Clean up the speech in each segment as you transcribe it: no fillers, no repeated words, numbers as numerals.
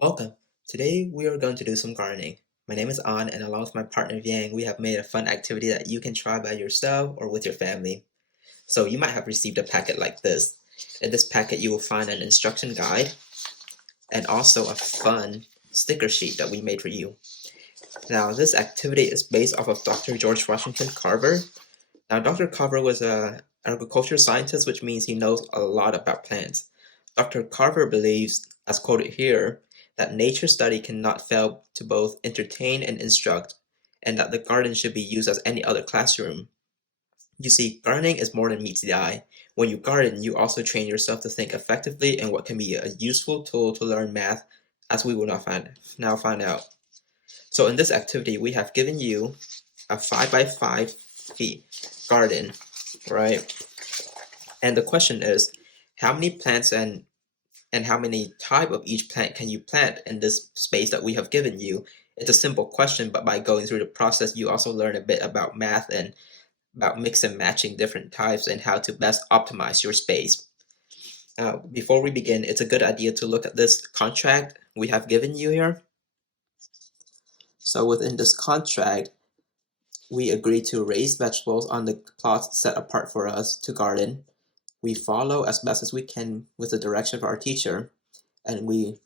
Welcome. Today we are going to do some gardening. My name is An, and along with my partner Yang, we have made a fun activity that you can try by yourself or with your family. So you might have received a packet like this. In this packet you will find an instruction guide and also a fun sticker sheet that we made for you. Now this activity is based off of Dr. George Washington Carver. Now Dr. Carver was an agriculture scientist, which means he knows a lot about plants. Dr. Carver believes, as quoted here, that nature study cannot fail to both entertain and instruct, and that the garden should be used as any other classroom. You see, gardening is more than meets the eye. When you garden, you also train yourself to think effectively in what can be a useful tool to learn math, as we will now find out. So in this activity, we have given you a 5 by 5 feet garden, right? And the question is, how many plants and how many type of each plant can you plant in this space that we have given you? It's a simple question, but by going through the process, you also learn a bit about math and about mix and matching different types and how to best optimize your space. Before we begin, it's a good idea to look at this contract we have given you here. So within this contract, we agree to raise vegetables on the plots set apart for us to garden. We follow as best as we can with the direction of our teacher, and we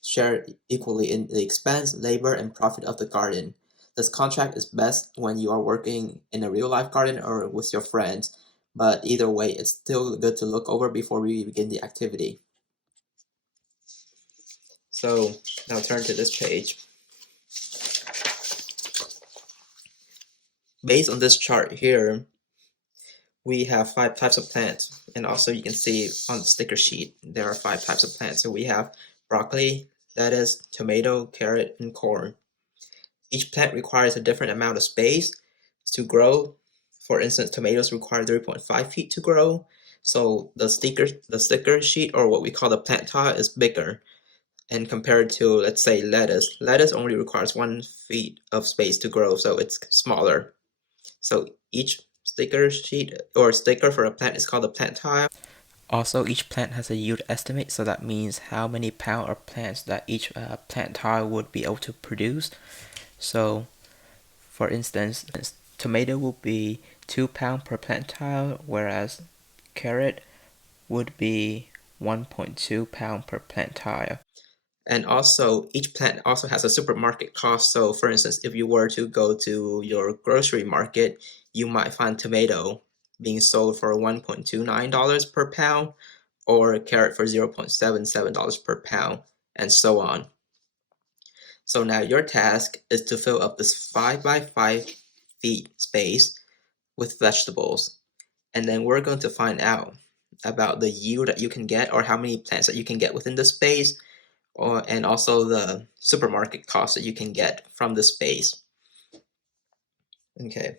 share equally in the expense, labor, and profit of the garden. This contract is best when you are working in a real life garden or with your friends, but either way, it's still good to look over before we begin the activity. So now turn to this page. Based on this chart here, we have 5 types of plants, and also you can see on the sticker sheet there are 5 types of plants. So we have broccoli, lettuce, tomato, carrot, and corn. Each plant requires a different amount of space to grow. For instance, tomatoes require 3.5 feet to grow, so the sticker sheet, or what we call the plant tile, is bigger. And compared to, let's say, lettuce only requires 1 feet of space to grow, so it's smaller. So each sticker sheet or sticker for a plant is called a plant tile. Also, each plant has a yield estimate, so that means how many pound of plants that each plant tile would be able to produce. So, for instance, tomato will be 2 pounds per plant tile, whereas carrot would be 1.2 pounds per plant tile. And also, each plant also has a supermarket cost. So, for instance, if you were to go to your grocery market, you might find tomato being sold for $1.29 per pound, or carrot for $0.77 per pound, and so on. So now your task is to fill up this 5 by 5 feet space with vegetables. And then we're going to find out about the yield that you can get, or how many plants that you can get within the space, and also the supermarket cost that you can get from the space. Okay,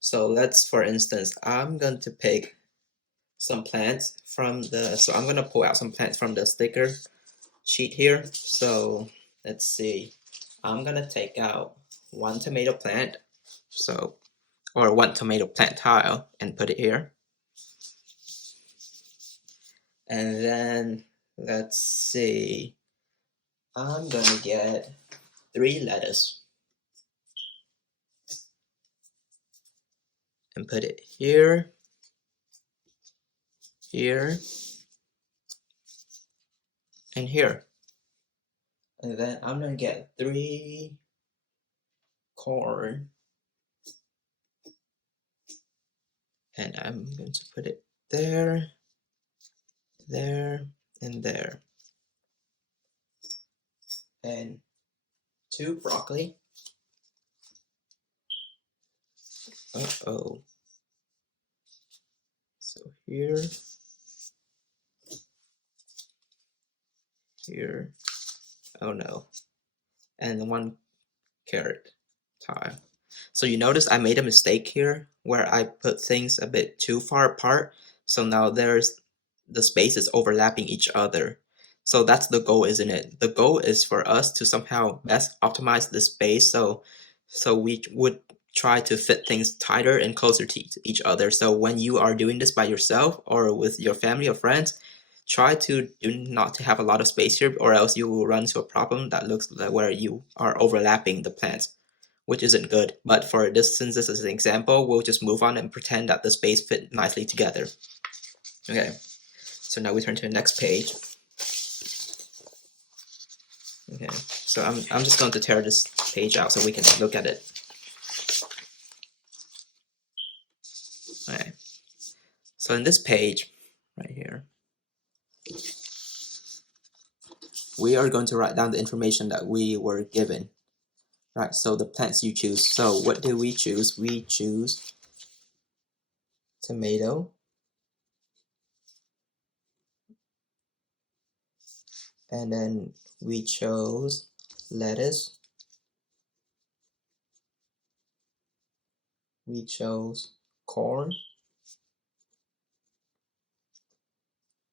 so let's, for instance, I'm going to pick some plants so I'm going to pull out some plants from the sticker sheet here. So let's see, I'm going to take out 1 tomato plant, or 1 tomato plant tile, and put it here. And then let's see, I'm gonna get 3 lettuce and put it here, here, and here. And then I'm gonna get 3 corn, and I'm going to put it there, there, and there. And 2 broccoli. Uh-oh. So here, here, oh no, and 1 carrot tile. So you notice I made a mistake here where I put things a bit too far apart. So now the space is overlapping each other. So that's the goal, isn't it? The goal is for us to somehow best optimize the space, so we would try to fit things tighter and closer to each other. So when you are doing this by yourself or with your family or friends, try to do not to have a lot of space here, or else you will run into a problem that looks like where you are overlapping the plants, which isn't good. But for this, since this is an example, we'll just move on and pretend that the space fit nicely together. Okay, so now we turn to the next page. Okay, so I'm just going to tear this page out so we can look at it. Okay, so in this page right here, we are going to write down the information that we were given. Right, so the plants you choose. So what do we choose? We choose tomato, and then we chose lettuce, we chose corn,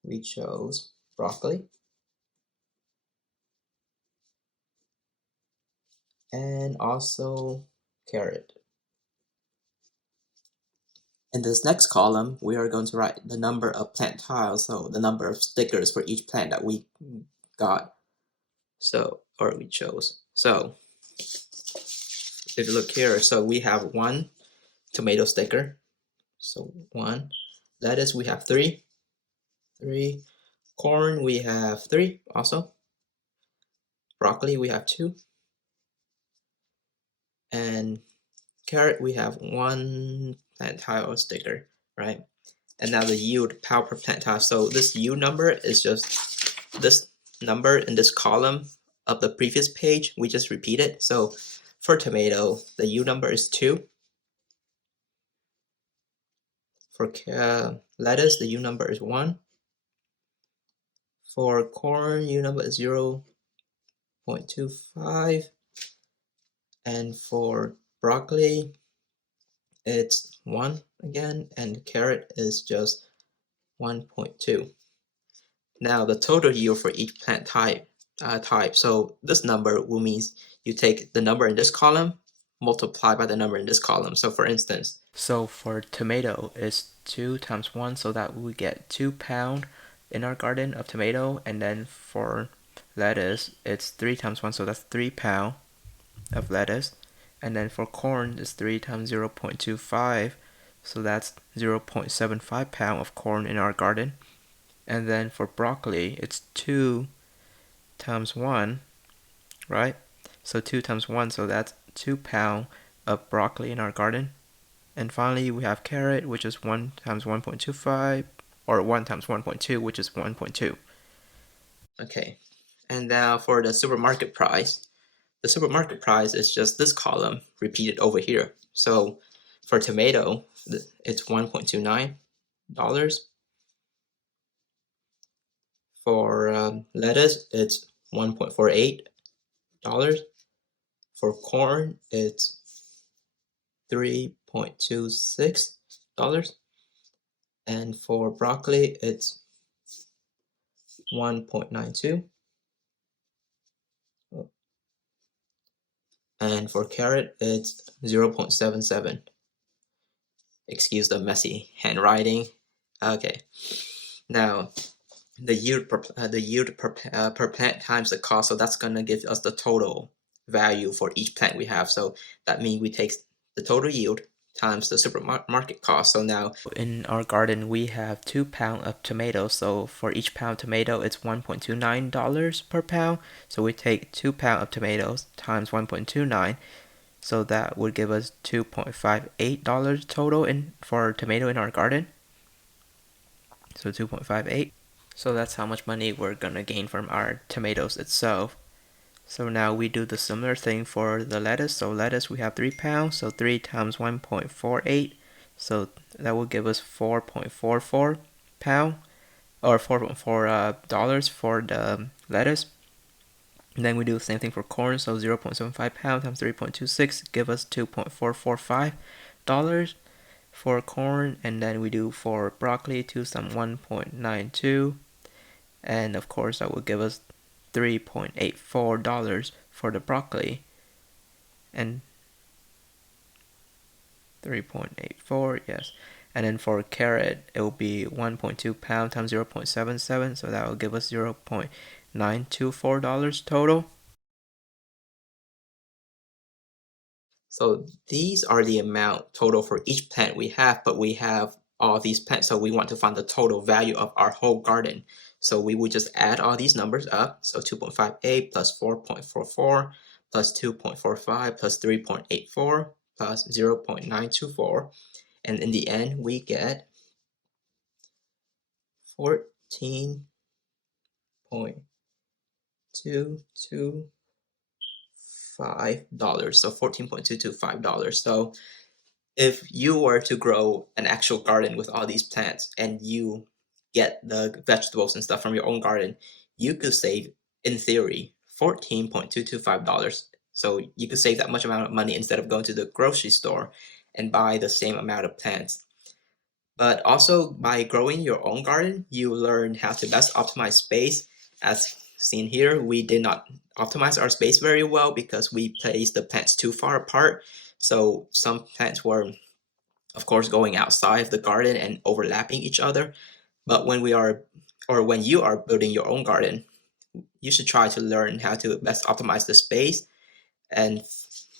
we chose broccoli, and also carrot. In this next column, we are going to write the number of plant tiles, so the number of stickers for each plant that we got, so, or we chose. So, if you look here, so we have 1 tomato sticker, so 1. Lettuce, we have 3. Corn, we have 3 also. Broccoli, we have 2. And carrot, we have 1 plant tile sticker, right? And now the yield power per plant tile. So this yield number is just this number in this column of the previous page. We just repeat it. So for tomato, the yield number is 2. For lettuce, the yield number is 1. For corn, yield number is 0.25. And for broccoli, it's 1 again, and carrot is just 1.2. Now the total yield for each plant type. So this number will mean you take the number in this column, multiply by the number in this column. So for instance, so for tomato is 2 times 1, so that we get 2 pound in our garden of tomato. And then for lettuce, it's 3 times 1, so that's 3 pound of lettuce. And then for corn, it's 3 times 0.25, so that's 0.75 pound of corn in our garden. And then for broccoli, it's 2 times 1, right? So 2 times 1, so that's 2 pound of broccoli in our garden. And finally, we have carrot, which is 1 times 1.25, or 1 times 1.2, which is 1.2. Okay, and now for the supermarket price. The supermarket price is just this column repeated over here. So for tomato, it's $1.29. For lettuce, it's $1.48. For corn, it's $3.26. And for broccoli, it's $1.92. And for carrot, it's 0.77. Excuse the messy handwriting. Okay, now the yield per plant times the cost, so that's gonna give us the total value for each plant we have. So that means we take the total yield times the supermarket cost. So now in our garden we have 2 pounds of tomatoes, so for each pound tomato it's $1.29 per pound. So we take 2 pounds of tomatoes times 1.29, so that would give us $2.58 total for tomato in our garden. So 2.58. So that's how much money we're gonna gain from our tomatoes itself. So now we do the similar thing for the lettuce. So lettuce, we have 3 pounds, so 3 times 1.48, so that will give us 4.44 pound, or 4.4 dollars for the lettuce. And then we do the same thing for corn, so 0.75 pounds times 3.26 give us $2.445 for corn. And then we do for broccoli 2 times 1.92, and of course that will give us $3.84 for the broccoli, and 3.84, yes. And then for carrot, it will be 1.2 pound times 0.77, so that will give us $0.924 total. So these are the amount total for each plant we have, but we have all these plants, so we want to find the total value of our whole garden. So we would just add all these numbers up. So 2.58 plus 4.44 plus 2.45 plus 3.84 plus 0.924. And in the end, we get 14.225. So $14.225. So if you were to grow an actual garden with all these plants and you get the vegetables and stuff from your own garden, you could save, in theory, $14.225. So you could save that much amount of money instead of going to the grocery store and buy the same amount of plants. But also by growing your own garden, you learn how to best optimize space. As seen here, we did not optimize our space very well because we placed the plants too far apart. So some plants were, of course, going outside of the garden and overlapping each other. But when you are building your own garden, you should try to learn how to best optimize the space. And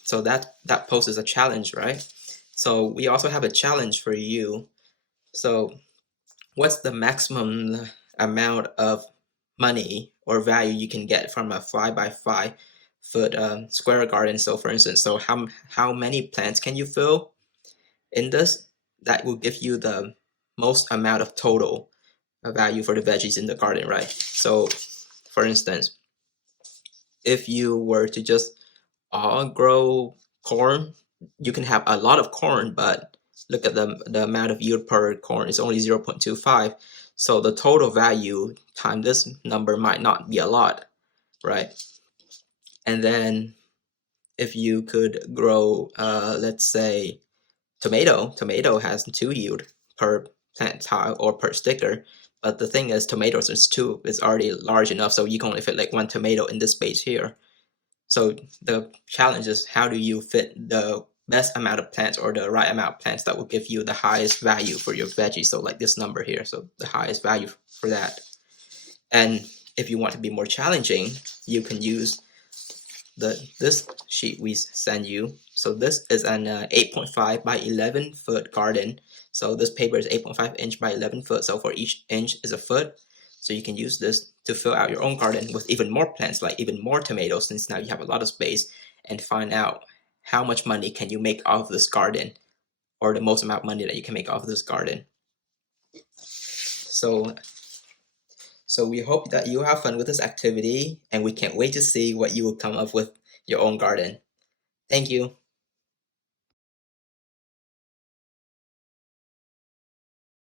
so that poses a challenge, right? So we also have a challenge for you. So what's the maximum amount of money or value you can get from a 5 by 5 foot square garden? So for instance, so how many plants can you fill in this? That will give you the most amount of total value for the veggies in the garden, right? So for instance, if you were to just all grow corn, you can have a lot of corn, but look at the amount of yield per corn is only 0.25. So the total value times this number might not be a lot, right? And then if you could grow, let's say, tomato has 2 yield per plant tile or per sticker. But the thing is, tomatoes is already large enough, so you can only fit like 1 tomato in this space here. So the challenge is, how do you fit the best amount of plants or the right amount of plants that will give you the highest value for your veggies? So like this number here, so the highest value for that. And if you want to be more challenging, you can use this sheet we send you. So this is an 8.5 by 11 foot garden. So this paper is 8.5 inch by 11 foot. So for each inch is a foot. So you can use this to fill out your own garden with even more plants, like even more tomatoes, since now you have a lot of space, and find out how much money can you make off this garden, or the most amount of money that you can make off this garden. So we hope that you have fun with this activity, and we can't wait to see what you will come up with your own garden. Thank you.